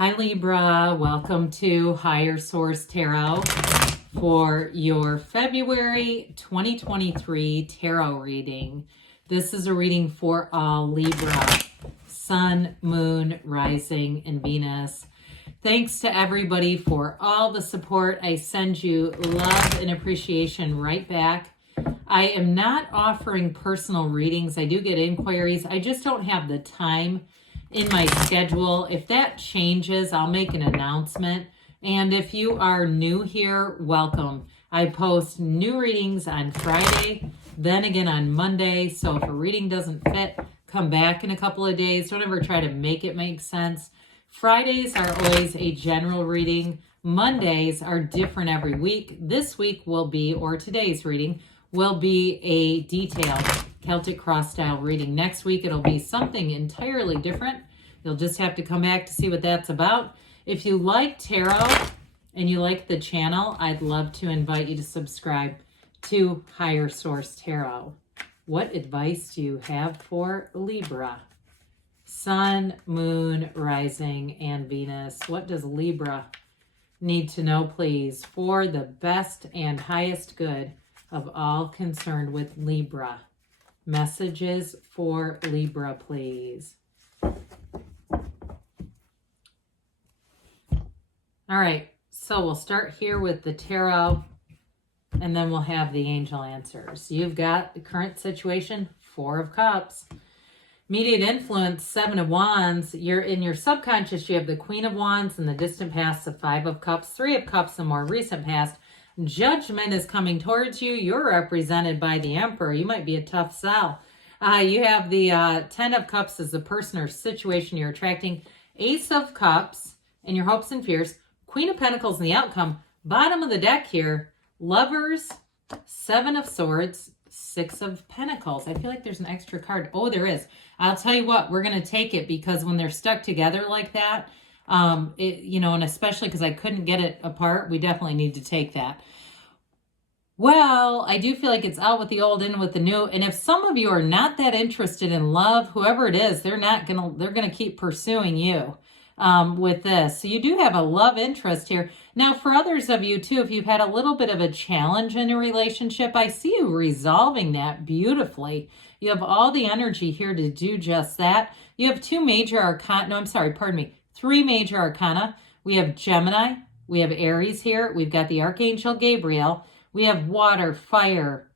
Hi Libra, welcome to Higher Source Tarot for your February 2023 tarot reading. This is a reading for all Libra, Sun, Moon, Rising, and Venus. Thanks to everybody for all the support. I send you love and appreciation right back. I am not offering personal readings. I do get inquiries. I just don't have the time in my schedule. If that changes, I'll make an announcement. And if you are new here, welcome. I post new readings on Friday, then again on Monday. So if a reading doesn't fit, come back in a couple of days. Don't ever try to make it make sense. Fridays are always a general reading. Mondays are different every week. This week will be, or today's reading, will be a detailed Celtic cross style reading. Next week, it'll be something entirely different. You'll just have to come back to see what that's about. If you like tarot and you like the channel, I'd love to invite you to subscribe to Higher Source Tarot. What advice do you have for Libra? Sun, Moon, Rising, and Venus. What does Libra need to know, please, for the best and highest good of all concerned with Libra? Messages for Libra, please. All right, so we'll start here with the tarot, and then we'll have the angel answers. You've got the current situation, Four of Cups. Immediate influence, Seven of Wands. You're in your subconscious, you have the Queen of Wands in the distant past, the Five of Cups, Three of Cups, the more recent past. Judgment is coming towards you. You're represented by the Emperor. You might be a tough sell. You have the Ten of Cups as the person or situation you're attracting. Ace of Cups and your hopes and fears. Queen of Pentacles and the outcome. Bottom of the deck here, Lovers, Seven of Swords, Six of Pentacles. I feel like there's an extra card. Oh, there is. I'll tell you what, we're going to take it because when they're stuck together like that, and especially because I couldn't get it apart, we definitely need to take that. Well, I do feel like it's out with the old, in with the new. And if some of you are not that interested in love, whoever it is, they're going to keep pursuing you with this. So you do have a love interest here. Now, for others of you too, if you've had a little bit of a challenge in a relationship, I see you resolving that beautifully. You have all the energy here to do just that. You have three major arcana. We have Gemini, we have Aries here, we've got the Archangel Gabriel, we have water, fire,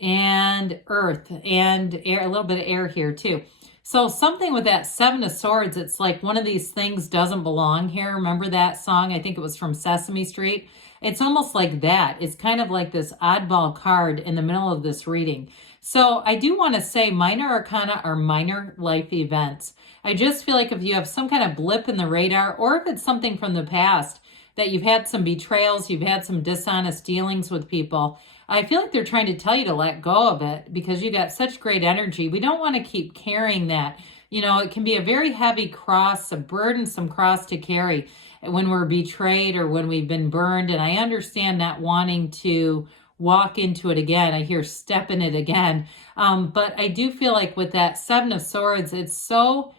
and earth, and air, a little bit of air here too. So something with that Seven of Swords, it's like one of these things doesn't belong here. Remember that song? I think it was from Sesame Street. It's almost like that. It's kind of like this oddball card in the middle of this reading. So I do want to say minor arcana are minor life events. I just feel like if you have some kind of blip in the radar, or if it's something from the past that you've had some betrayals, you've had some dishonest dealings with people, I feel like they're trying to tell you to let go of it because you got such great energy. We don't want to keep carrying that. It can be a very heavy cross, a burdensome cross to carry when we're betrayed or when we've been burned. And I understand not wanting to walk into it again. I hear step in it again. But I do feel like with that Seven of Swords, it's so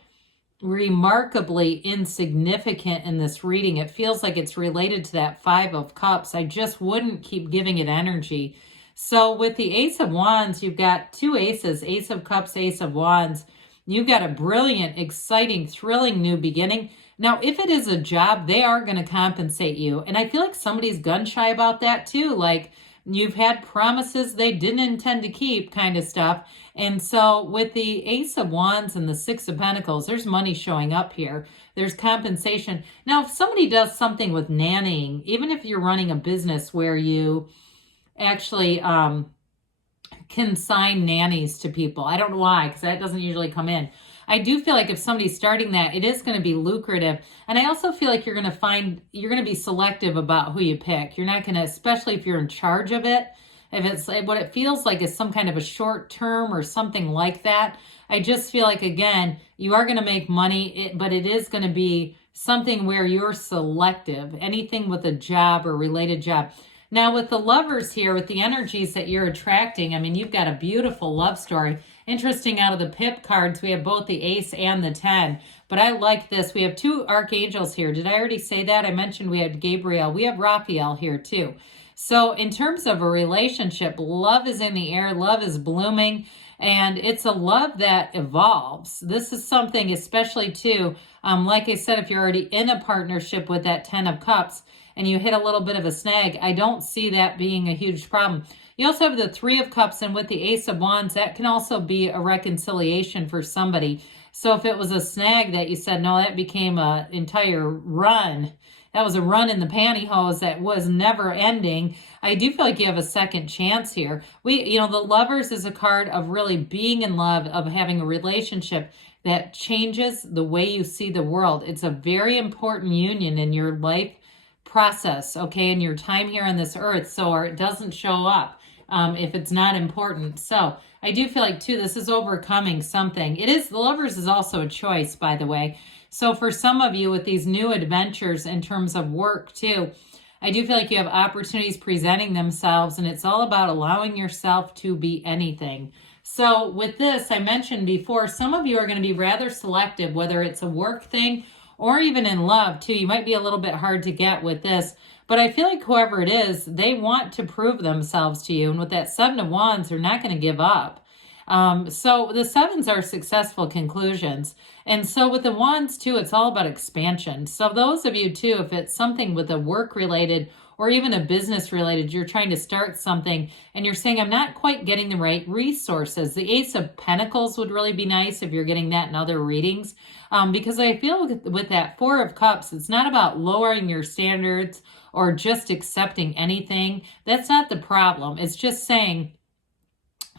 remarkably insignificant in this reading. It feels like it's related to that Five of Cups. I just wouldn't keep giving it energy. So with the Ace of Wands, you've got two aces, Ace of Cups, Ace of Wands. You've got a brilliant, exciting, thrilling new beginning. Now, if it is a job, they are going to compensate you. And I feel like somebody's gun shy about that too. Like, you've had promises they didn't intend to keep kind of stuff. And so with the Ace of Wands and the Six of Pentacles, there's money showing up here. There's compensation. Now, if somebody does something with nannying, even if you're running a business where you actually consign nannies to people, I don't know why, because that doesn't usually come in. I do feel like if somebody's starting that, it is going to be lucrative. And I also feel like you're going to be selective about who you pick. You're not going to, especially if you're in charge of it, if it's what it feels like is some kind of a short term or something like that. I just feel like, again, you are going to make money, but it is going to be something where you're selective, anything with a job or related job. Now with the Lovers here, with the energies that you're attracting, I mean, you've got a beautiful love story. Interesting, out of the pip cards, we have both the ace and the 10. But I like this. We have 2 archangels here. Did I already say that? I mentioned we had Gabriel. We have Raphael here too. So in terms of a relationship, love is in the air. Love is blooming. And it's a love that evolves. This is something, especially too, like I said, if you're already in a partnership with that 10 of Cups and you hit a little bit of a snag, I don't see that being a huge problem. You also have the 3 of Cups, and with the Ace of Wands, that can also be a reconciliation for somebody. So if it was a snag that you said, no, that became an entire run. That was a run in the pantyhose that was never ending. I do feel like you have a second chance here. The Lovers is a card of really being in love, of having a relationship that changes the way you see the world. It's a very important union in your life process, okay, in your time here on this earth, so it doesn't show up if it's not important. So I do feel like, too, this is overcoming something. The Lovers is also a choice, by the way. So for some of you with these new adventures in terms of work, too, I do feel like you have opportunities presenting themselves, and it's all about allowing yourself to be anything. So with this, I mentioned before, some of you are going to be rather selective, whether it's a work thing or even in love, too. You might be a little bit hard to get with this. But I feel like whoever it is, they want to prove themselves to you. And with that 7 of Wands, they're not going to give up. So the 7s are successful conclusions. And so with the Wands, too, it's all about expansion. So those of you, too, if it's something with a work-related or even a business-related, you're trying to start something and you're saying, I'm not quite getting the right resources. The Ace of Pentacles would really be nice if you're getting that in other readings. Because I feel with that 4 of Cups, it's not about lowering your standards or just accepting anything. That's not the problem. It's just saying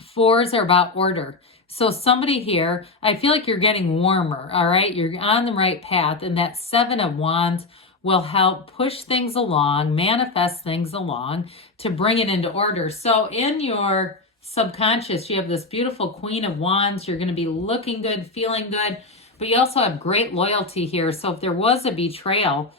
4s are about order. So somebody here, I feel like you're getting warmer, all right? You're on the right path, and that 7 of Wands will help push things along, manifest things along to bring it into order. So in your subconscious, you have this beautiful Queen of Wands. You're going to be looking good, feeling good, but you also have great loyalty here. So if there was a betrayal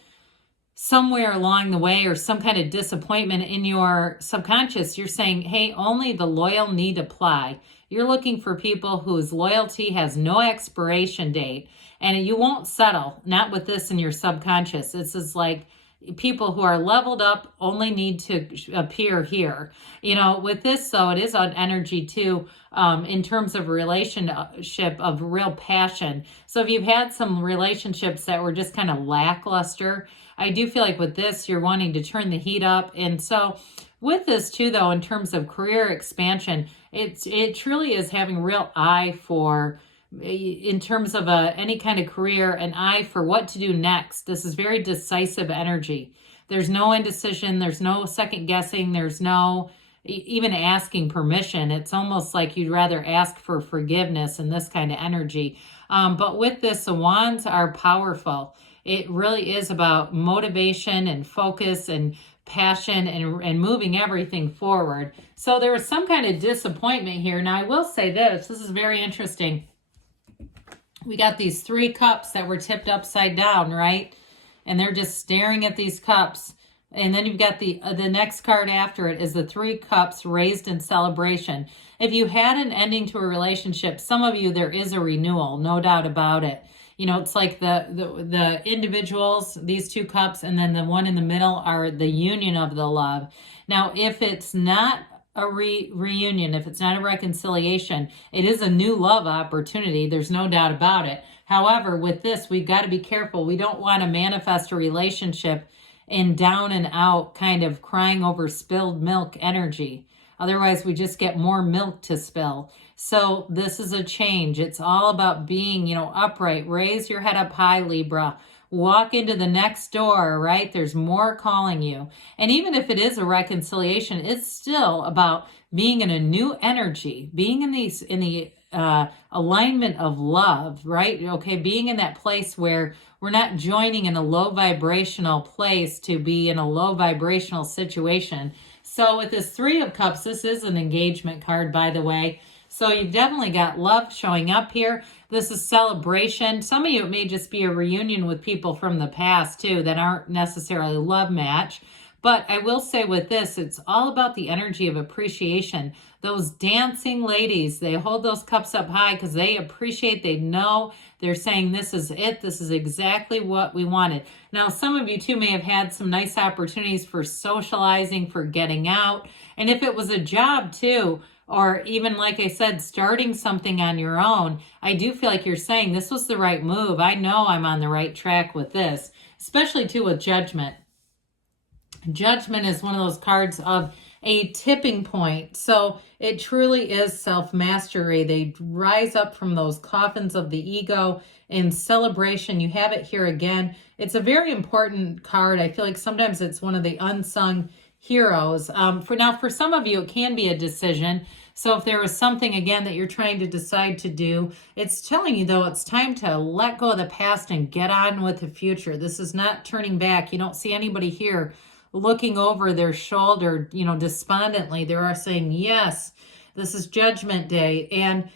somewhere along the way or some kind of disappointment in your subconscious, you're saying, hey, only the loyal need apply. You're looking for people whose loyalty has no expiration date, and you won't settle, not with this in your subconscious. This is like people who are leveled up only need to appear here. With this, though, it is on energy too, in terms of relationship of real passion. So if you've had some relationships that were just kind of lackluster, I do feel like with this, you're wanting to turn the heat up. And so with this too, though, in terms of career expansion, it truly is having real eye for, in terms of any kind of career, an eye for what to do next. This is very decisive energy. There's no indecision. There's no second guessing. There's no even asking permission. It's almost like you'd rather ask for forgiveness in this kind of energy. But with this, the Wands are powerful. It really is about motivation and focus and passion and moving everything forward. So there was some kind of disappointment here. Now, I will say this is very interesting. We got these 3 cups that were tipped upside down, right? And they're just staring at these cups. And then you've got the next card after it is the 3 cups raised in celebration. If you had an ending to a relationship, some of you, there is a renewal, no doubt about it. It's like the individuals, these 2 cups, and then the one in the middle are the union of the love. Now, if it's not a reunion, if it's not a reconciliation, it is a new love opportunity. There's no doubt about it. However, with this, we've got to be careful. We don't want to manifest a relationship in down and out kind of crying over spilled milk energy. Otherwise, we just get more milk to spill. So this is a change. It's all about being, upright. Raise your head up high, Libra. Walk into the next door, right? There's more calling you. And even if it is a reconciliation, it's still about being in a new energy, being in the alignment of love, right? Okay, being in that place where we're not joining in a low vibrational place to be in a low vibrational situation. So with this 3 of Cups, this is an engagement card, by the way. So you've definitely got love showing up here. This is celebration. Some of you, it may just be a reunion with people from the past too that aren't necessarily a love match. But I will say with this, it's all about the energy of appreciation. Those dancing ladies, they hold those cups up high because they appreciate, they know, they're saying this is it. This is exactly what we wanted. Now, some of you too may have had some nice opportunities for socializing, for getting out. And if it was a job too, or even like I said, starting something on your own, I do feel like you're saying this was the right move. I know I'm on the right track with this, especially too with Judgment. Judgment is one of those cards of a tipping point. So it truly is self-mastery. They rise up from those coffins of the ego in celebration. You have it here again. It's a very important card. I feel like sometimes it's one of the unsung heroes. For some of you, it can be a decision. So if there was something, again, that you're trying to decide to do, it's telling you, though, it's time to let go of the past and get on with the future. This is not turning back. You don't see anybody here looking over their shoulder, despondently. They are saying, yes, this is Judgment Day. And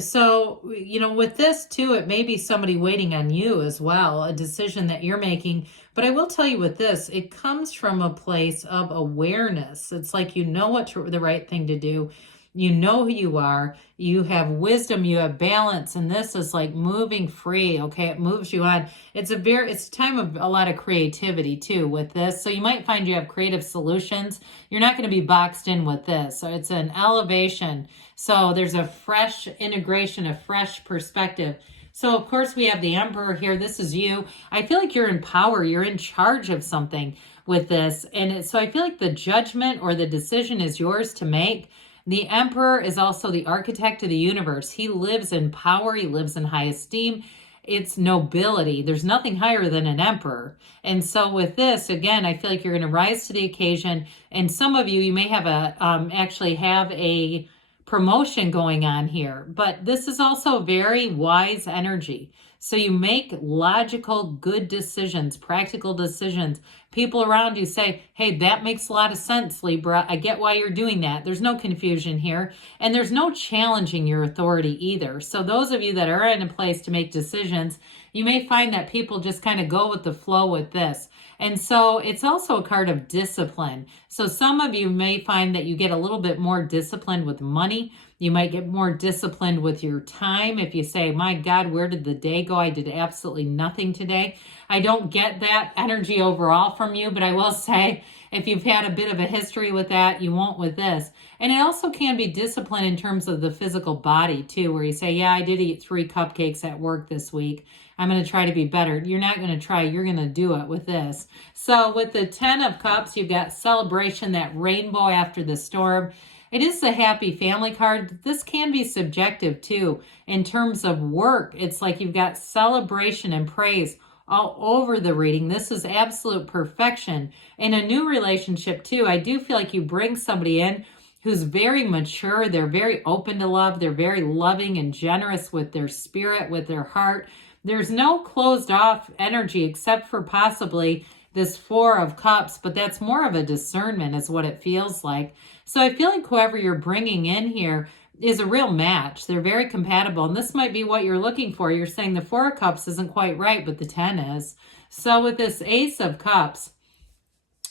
so, with this too, it may be somebody waiting on you as well, a decision that you're making. But I will tell you with this, it comes from a place of awareness. It's like you know the right thing to do. You know who you are. You have wisdom. You have balance. And this is like moving free. Okay. It moves you on. It's a time of a lot of creativity too with this. So you might find you have creative solutions. You're not going to be boxed in with this. So it's an elevation. So there's a fresh integration, a fresh perspective. So of course we have the Emperor here. This is you. I feel like you're in power. You're in charge of something with this. And so I feel like the judgment or the decision is yours to make. The Emperor is also the architect of the universe. He lives in power. He lives in high esteem. It's nobility. There's nothing higher than an emperor. And so with this, again, I feel like you're going to rise to the occasion. And some of you may have actually have a promotion going on here. But this is also very wise energy. So you make logical, good decisions, practical decisions. People around you say, hey, that makes a lot of sense, Libra. I get why you're doing that. There's no confusion here. And there's no challenging your authority either. So those of you that are in a place to make decisions, you may find that people just kind of go with the flow with this. And so it's also a card of discipline. So some of you may find that you get a little bit more disciplined with money. You might get more disciplined with your time. If you say, my God, where did the day go? I did absolutely nothing today. I don't get that energy overall from you, but I will say if you've had a bit of a history with that, you won't with this. And it also can be discipline in terms of the physical body too, where you say, yeah, I did eat 3 cupcakes at work this week. I'm going to try to be better. You're not going to try. You're going to do it with this. So with the 10 of Cups, you've got celebration, that rainbow after the storm. It is a happy family card. This can be subjective too. In terms of work, it's like you've got celebration and praise all over the reading. This is absolute perfection. In a new relationship too, I do feel like you bring somebody in who's very mature. They're very open to love. They're very loving and generous with their spirit, with their heart. There's no closed off energy except for possibly this 4 of Cups, but that's more of a discernment is what it feels like. So I feel like whoever you're bringing in here is a real match. They're very compatible, and this might be what you're looking for. You're saying the 4 of Cups isn't quite right, but the 10 is. So with this Ace of Cups,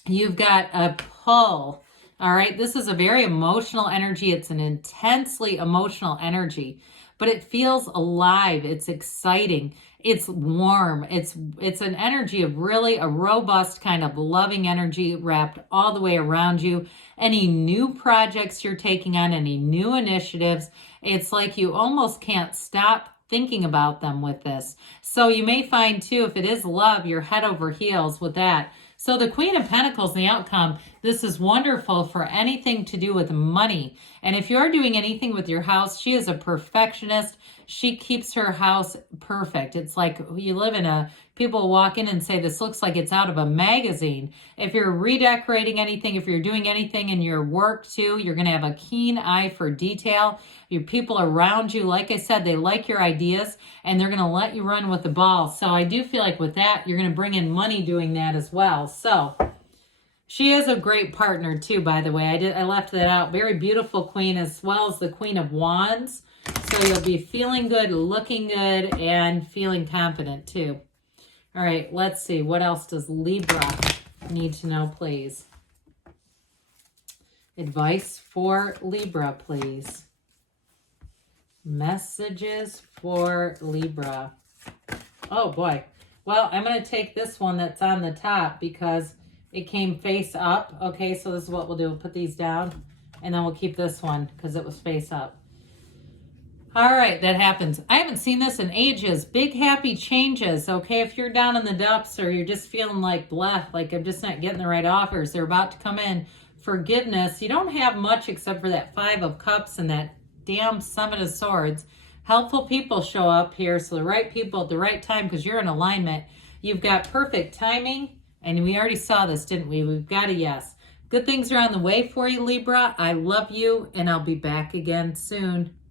you've got a pull. All right, this is a very emotional energy. It's an intensely emotional energy, but it feels alive. It's exciting. It's warm. It's an energy of really a robust kind of loving energy wrapped all the way around you. Any new projects you're taking on, any new initiatives, it's like you almost can't stop thinking about them with this. So you may find too, if it is love, you're head over heels with that. So the Queen of Pentacles, the outcome, this is wonderful for anything to do with money. And if you're doing anything with your house, she is a perfectionist. She keeps her house perfect. It's like you live in people walk in and say, this looks like it's out of a magazine. If you're redecorating anything, if you're doing anything in your work too, you're going to have a keen eye for detail. Your people around you, like I said, they like your ideas and they're going to let you run with the ball. So I do feel like with that, you're going to bring in money doing that as well. So she is a great partner too, by the way. I left that out. Very beautiful queen, as well as the Queen of Wands. So you'll be feeling good, looking good, and feeling confident too. All right, let's see. What else does Libra need to know, please? Advice for Libra, please. Messages for Libra. Oh boy. Well, I'm going to take this one that's on the top because it came face up. Okay, so this is what we'll do. We'll put these down and then we'll keep this one because it was face up. All right, that happens. I haven't seen this in ages. Big happy changes. Okay, if you're down in the dumps or you're just feeling like blah, like I'm just not getting the right offers, they're about to come in. Forgiveness. You don't have much except for that 5 of Cups and that damn Summit of Swords. Helpful people show up here, so the right people at the right time because you're in alignment. You've got perfect timing, and we already saw this, didn't we? We've got a yes. Good things are on the way for you, Libra. I love you, and I'll be back again soon.